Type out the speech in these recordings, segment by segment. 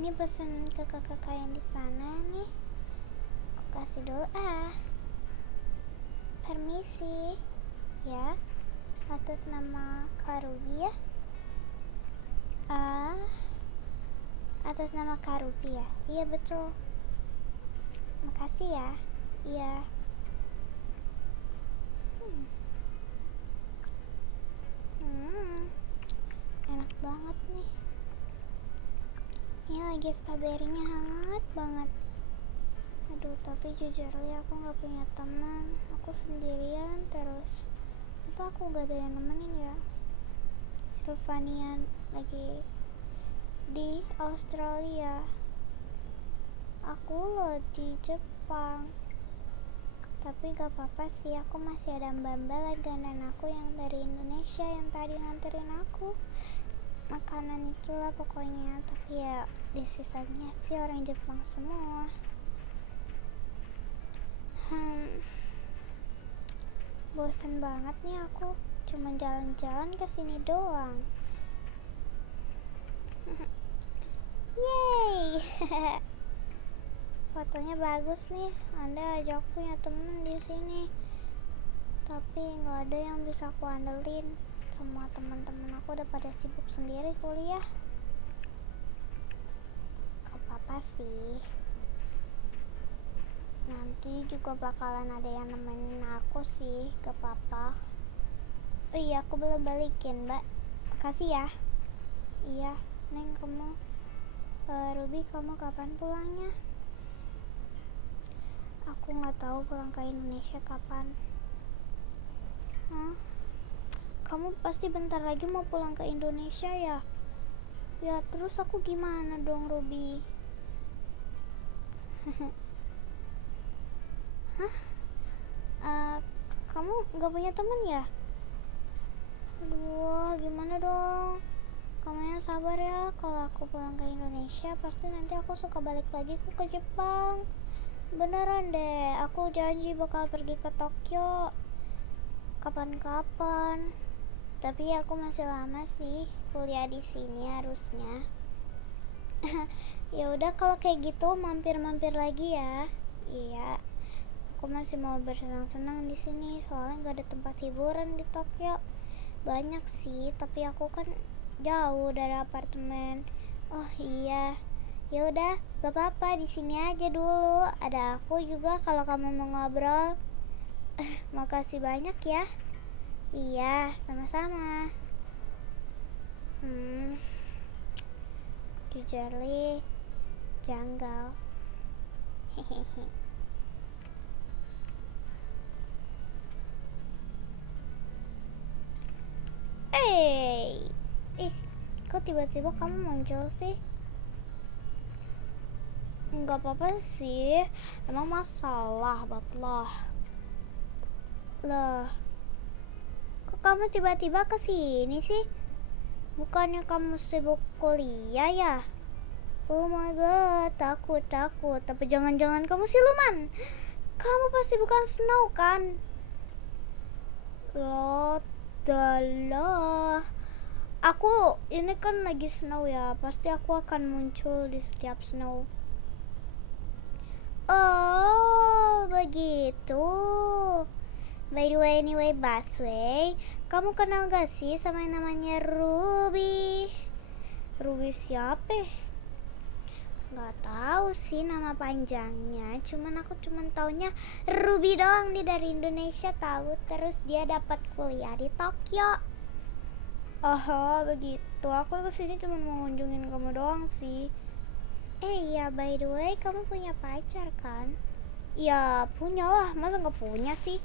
ini pesen ke kakak yang di sana nih. Aku kasih dulu Permisi ya, atas nama Kak Ruby ya. Atas nama Kak Ruby ya. Iya betul. Makasih ya. Iya. Enak banget nih. Ini lagi stroberinya hangat banget. Aduh, tapi jujur ya aku gak punya teman. Aku sendirian terus. Apa aku gak ada yang nemenin ya? Sylvania lagi di Australia. Aku loh di Jepang. Tapi gak apa-apa sih, aku masih ada mbak-mbak langganan aku yang dari Indonesia yang tadi nganterin aku makanan itulah pokoknya. Tapi ya di sisanya sih orang Jepang semua. Bosen banget nih aku, cuma jalan-jalan kesini doang. Yeay. Fotonya bagus nih. Anda ajak punya temen di sini, tapi nggak ada yang bisa aku andelin. Semua teman-teman aku udah pada sibuk sendiri kuliah. Gak apa-apa sih, nanti juga bakalan ada yang nemenin aku sih. Gak apa-apa. Oh iya, aku belum balikin mbak. Makasih ya. Iya Neng, kamu Ruby, kamu kapan pulangnya? Aku gak tahu pulang ke Indonesia kapan. Kamu pasti bentar lagi mau pulang ke Indonesia ya? Ya terus aku gimana dong Ruby? Kamu gak punya teman ya? Aduh, gimana dong? Kamu yang sabar ya. Kalau aku pulang ke Indonesia pasti nanti aku suka balik lagi ke Jepang. Beneran deh, aku janji bakal pergi ke Tokyo kapan-kapan. Tapi aku masih lama sih kuliah di sini harusnya. Ya udah kalau kayak gitu mampir-mampir lagi ya. Iya. Aku masih mau bersenang-senang di sini soalnya nggak ada tempat hiburan di Tokyo. Banyak sih, tapi aku kan jauh dari apartemen. Oh iya. Ya udah, gak apa-apa, di sini aja dulu. Ada aku juga kalau kamu mau ngobrol. Makasih banyak ya. Iya, sama-sama. Jujurly janggal. Hehehe. Kok tiba-tiba kamu muncul sih? Enggak apa-apa sih. Emang masalah buat lo? Loh, kok kamu tiba-tiba kesini sih? Bukannya kamu sibuk kuliah ya? Oh my god, takut. Tapi jangan-jangan kamu siluman. Kamu pasti bukan Snow kan? Loh, dalah. Aku ini kan lagi snow ya, pasti aku akan muncul di setiap snow. Oh, begitu. By the way, anyway, Baswe, kamu kenal gak sih sama yang namanya Ruby? Ruby siapa? Gak tahu sih nama panjangnya, cuman aku taunya Ruby doang. Dia dari Indonesia tahu, terus dia dapat kuliah di Tokyo. Oh begitu, aku kesini cuma mau ngunjungin kamu doang sih. Iya, by the way, kamu punya pacar kan? Ya punya lah, masa nggak punya sih?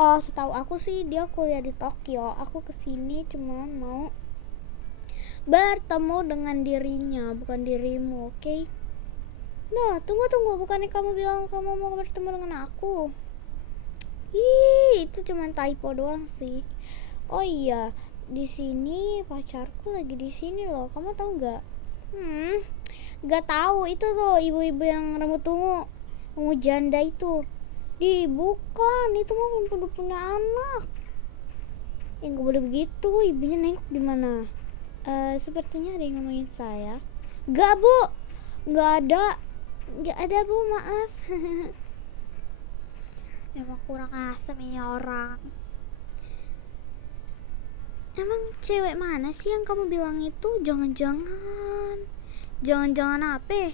Oh, setahu aku sih dia kuliah di Tokyo. Aku kesini cuma mau bertemu dengan dirinya, bukan dirimu, oke? Nah, tunggu, bukannya kamu bilang kamu mau bertemu dengan aku? Itu cuma typo doang sih. Oh iya, di sini pacarku lagi di sini loh. Kamu tahu nggak? Nggak tahu. Itu loh ibu-ibu yang rambut ungu janda itu. Bukan, itu mah udah punya anak. Nggak boleh begitu. Ibunya nengok di mana? Sepertinya ada yang ngomongin saya. Gak bu, Nggak ada. Nggak ada Bu, maaf. Emang kurang asem ini orang. Emang cewek mana sih yang kamu bilang itu? Jangan-jangan apa?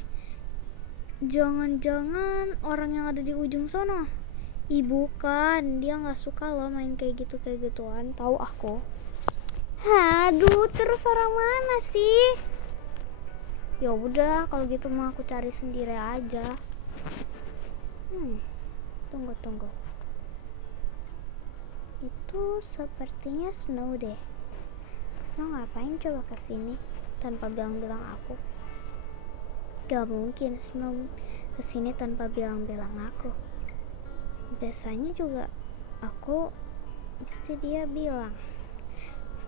Jangan-jangan orang yang ada di ujung sono. Ih bukan, dia nggak suka loh main kayak gituan. Tahu aku. Aduh, terus orang mana sih? Ya udah, kalau gitu mah aku cari sendiri aja. Tunggu. Itu sepertinya Snow deh. Snow ngapain coba kesini tanpa bilang-bilang aku? Gak mungkin Snow kesini tanpa bilang-bilang aku. Biasanya juga aku pasti dia bilang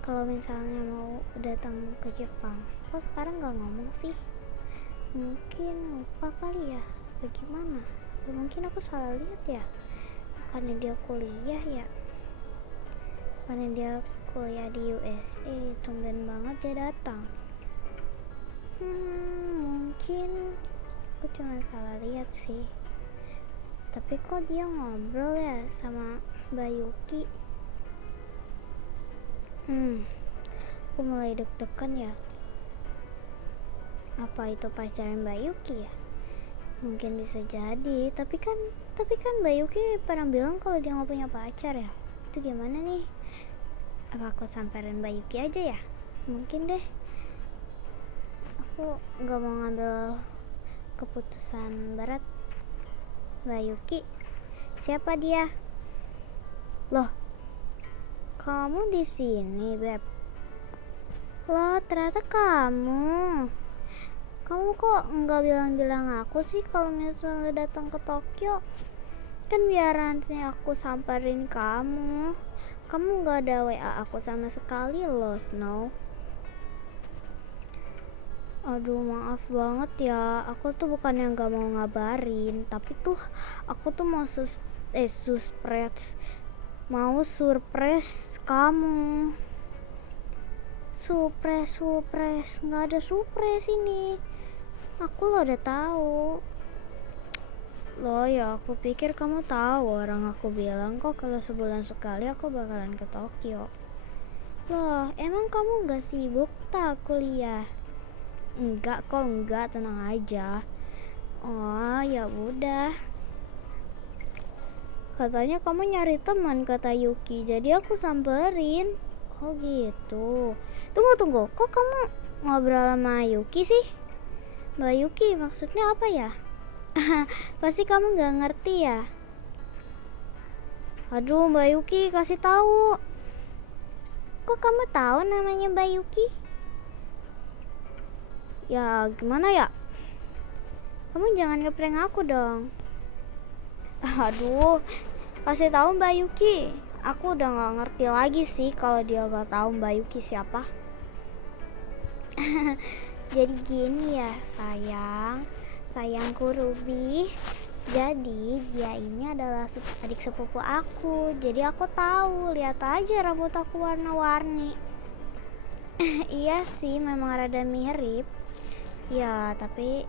kalau misalnya mau datang ke Jepang. Kok sekarang gak ngomong sih? Mungkin lupa kali ya, bagaimana? Mungkin aku salah lihat ya. Bukannya dia kuliah ya? Bukannya dia kuliah di USA, tumben banget dia datang. Mungkin aku cuma salah lihat sih. Tapi kok dia ngobrol ya sama Mbak Yuki? Aku mulai deg-degan ya. Apa itu pacarnya Mbak Yuki ya? Mungkin bisa jadi, tapi kan Mbak Yuki pernah bilang kalau dia nggak punya pacar ya. Itu gimana nih? Apa aku samperin Mbak Yuki aja ya? Mungkin deh. Aku nggak mau ngambil keputusan berat. Mbak Yuki, siapa dia? Loh, kamu di sini, Beb? Loh, ternyata kamu. Kamu kok nggak bilang-bilang aku sih kalau misalnya datang ke Tokyo? Kan biar nanti aku samperin kamu. Kamu nggak ada WA aku sama sekali loh, Snow. Aduh, maaf banget ya. Aku tuh bukan yang gak mau ngabarin, tapi tuh aku tuh mau surprise kamu. Surprise. Nggak ada surprise ini. Aku lo udah tahu. Loh ya, aku pikir kamu tahu. Orang aku bilang kok kalau sebulan sekali aku bakalan ke Tokyo. Loh, emang kamu nggak sibuk tak kuliah? Enggak, tenang aja. Oh, ya udah. Katanya kamu nyari teman, kata Yuki. Jadi aku samperin. Oh gitu. Tunggu. Kok kamu ngobrol sama Yuki sih? Mbak Yuki, maksudnya apa ya? Pasti kamu nggak ngerti ya. Aduh, Mbak Yuki, kasih tahu. Kok kamu tahu namanya Mbak Yuki? Ya gimana ya? Kamu jangan ngeprank aku dong. Aduh, kasih tahu Mbak Yuki. Aku udah nggak ngerti lagi sih kalau dia nggak tahu Mbak Yuki siapa. Jadi gini ya sayangku Ruby. Jadi dia ini adalah adik sepupu aku. Jadi aku tahu, lihat aja rambut aku warna-warni. Iya sih, memang rada mirip. Ya, tapi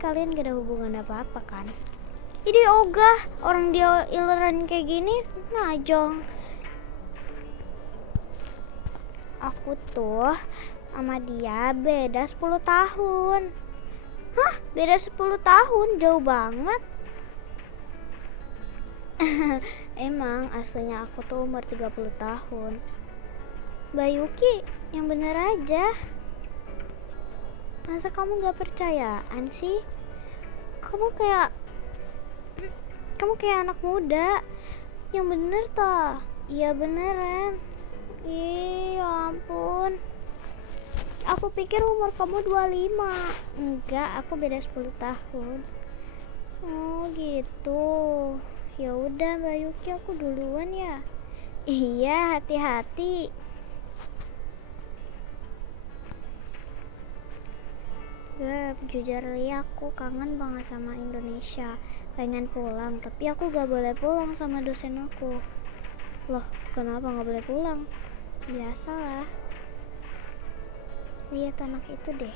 kalian gak ada hubungan apa-apa kan? Ini ogah, orang dia ileran kayak gini, najong. Aku tuh sama dia beda 10 tahun. Hah? Beda 10 tahun? Jauh banget. Emang aslinya aku tuh umur 30 tahun. Mbak Yuki, yang bener aja. Masa kamu gak percayaan sih? Kamu kayak anak muda. Yang bener toh. Iya beneran. Ih, ya ampun. Aku pikir umur kamu 25. Enggak, aku beda 10 tahun. Oh gitu. Ya udah Mbak Yuki, aku duluan ya. Iya, hati-hati. Jujur ya, aku kangen banget sama Indonesia. Pengen pulang, tapi aku gak boleh pulang sama dosen aku. Loh, kenapa gak boleh pulang? Biasalah. Lihat anak itu deh.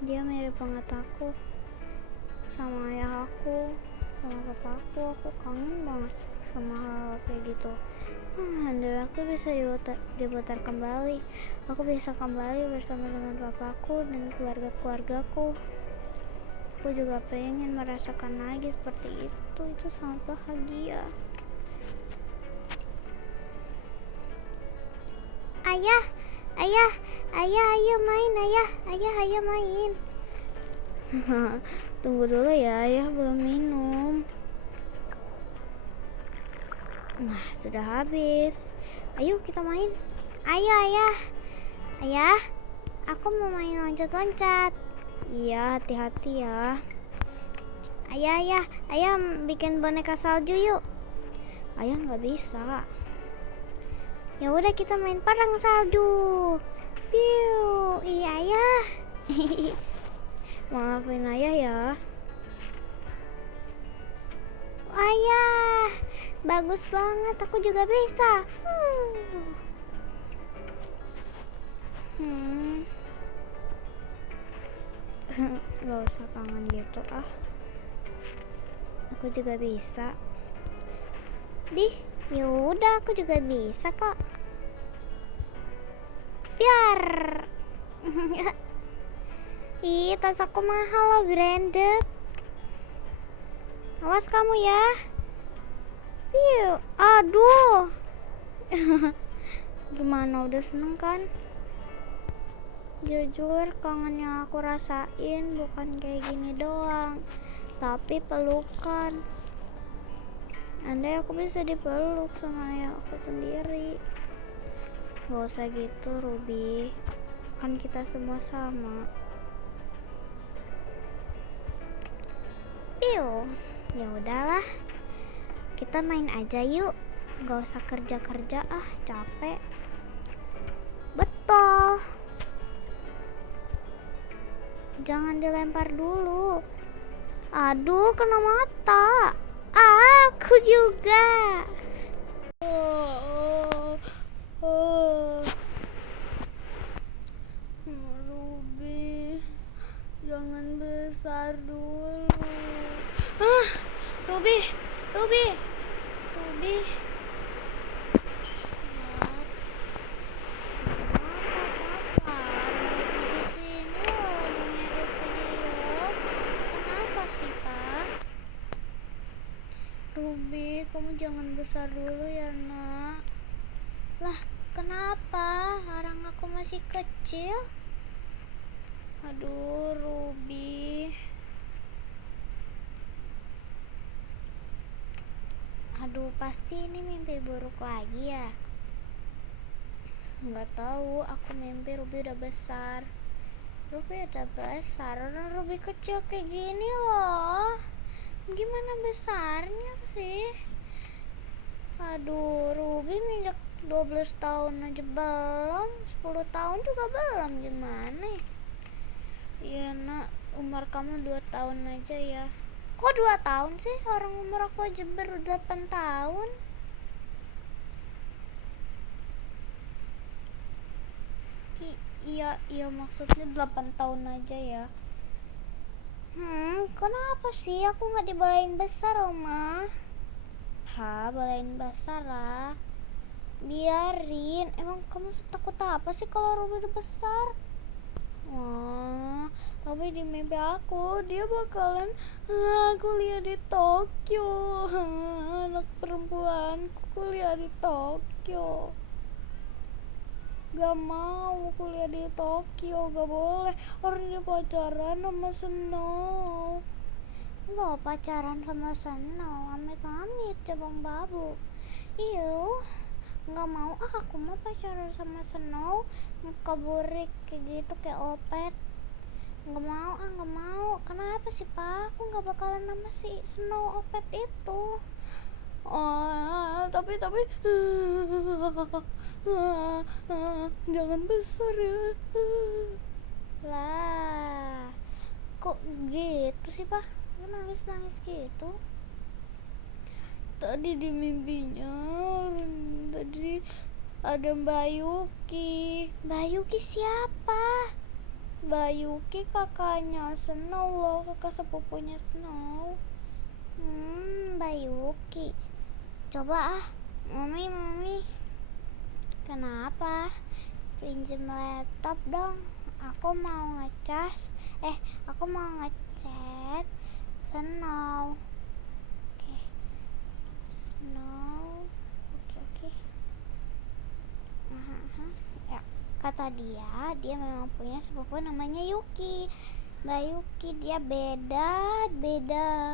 Dia mirip banget aku, sama ayah aku, sama papaku. Aku kangen banget sama hal kayak gitu. Dan aku bisa diputar kembali. Aku bisa kembali bersama dengan papaku dan keluargaku. Aku juga pengen merasakan lagi seperti itu. Itu sangat bahagia. Ayah, ayah, ayo main, ayah, ayo main. Tunggu dulu ya, ayah belum minum. Nah, sudah habis. Ayo kita main. Ayo ayah, aku mau main loncat-loncat. Iya, hati-hati ya. Ayah, bikin boneka salju yuk. Ayah nggak bisa. Ya udah kita main perang salju. Piu, iya ayah. Maafin ayah ya. Ayah, bagus banget. Aku juga bisa. Gak usah kangen gitu ah. Aku juga bisa. Yaudah aku juga bisa kok. Biar. Ih, tas aku mahal loh, branded. Awas kamu ya. Aduh. Gimana, udah seneng kan? Jujur kangen yang aku rasain bukan kayak gini doang, tapi pelukan. Andai aku bisa dipeluk sama ayah aku sendiri. Gak usah gitu Ruby, kan kita semua sama. Ya udahlah, kita main aja yuk. Gak usah kerja ah, capek. Betul. Jangan dilempar dulu. Aduh, kena mata. Aku juga. Ruby, jangan besar dulu. Ruby. Ruby, kamu jangan besar dulu ya nak. Lah, kenapa? Orang aku masih kecil. Aduh, Ruby. Aduh, pasti ini mimpi buruk lagi ya. Nggak tahu, aku mimpi Ruby udah besar. Orang Ruby kecil kayak gini loh. Gimana besarnya sih? Aduh, Ruby nginjak 12 tahun aja belum, 10 tahun juga belum, gimana ya? Iya nak, umur kamu 2 tahun aja ya. Kok 2 tahun sih? Orang umur aku aja baru 8 tahun. Iya maksudnya 8 tahun aja ya. Kenapa sih aku gak dibolehin besar, Oma? Bolehin besar lah. Biarin, emang kamu takut apa sih kalau Ruby udah besar? Tapi di mimpi aku dia bakalan kuliah di Tokyo. Anak perempuan kuliah di Tokyo. Gak mau kuliah di Tokyo, gak boleh. Orang dia pacaran sama Snow. Gak pacaran sama Snow, amit-amit cabang babu. Gak mau aku mau pacaran sama Snow, muka burik kayak gitu, kayak Opet. Gak mau. Kenapa sih Pak? Aku gak bakalan sama si Snow Opet itu. Tapi jangan besar ya. Lah, kok gitu sih Pak? Nangis gitu. Tadi di mimpinya tadi ada Mbak Yuki. Mbak Yuki siapa? Mbak Yuki kakaknya Snow loh, kakak sepupunya Snow. Mbak Yuki. Coba Mami. Kenapa? Pinjem laptop dong. Aku mau aku mau ngechat Snow. Oke. Snow. Oke. Ya, kata dia memang punya sepupu namanya Yuki. Mbak Yuki, dia beda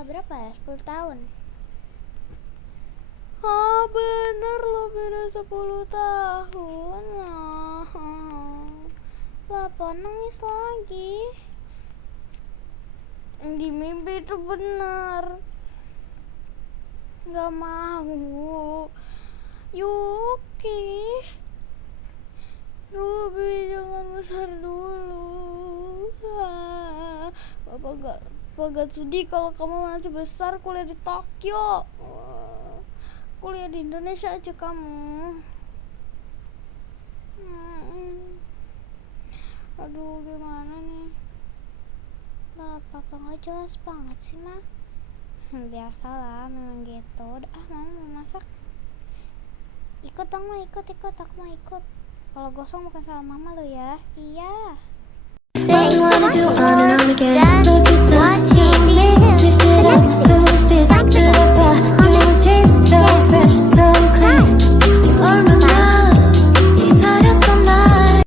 berapa ya? 10 tahun. Bener loh, beda 10 tahun. Lah, nangis lagi. Di mimpi itu bener. Gak mau. Yuki, Ruby jangan besar dulu. Bapak gak sudi kalau kamu masih besar kuliah di Tokyo. Kuliah di Indonesia aja kamu. Aduh, gimana nih? Lah, papa gak jelas banget sih, Ma. Biasalah, memang gitu. Mama mau masak. Ikut dong, Ma, ikut. Aku mau ikut. Kalau gosong bukan salah mama lo ya. Iya.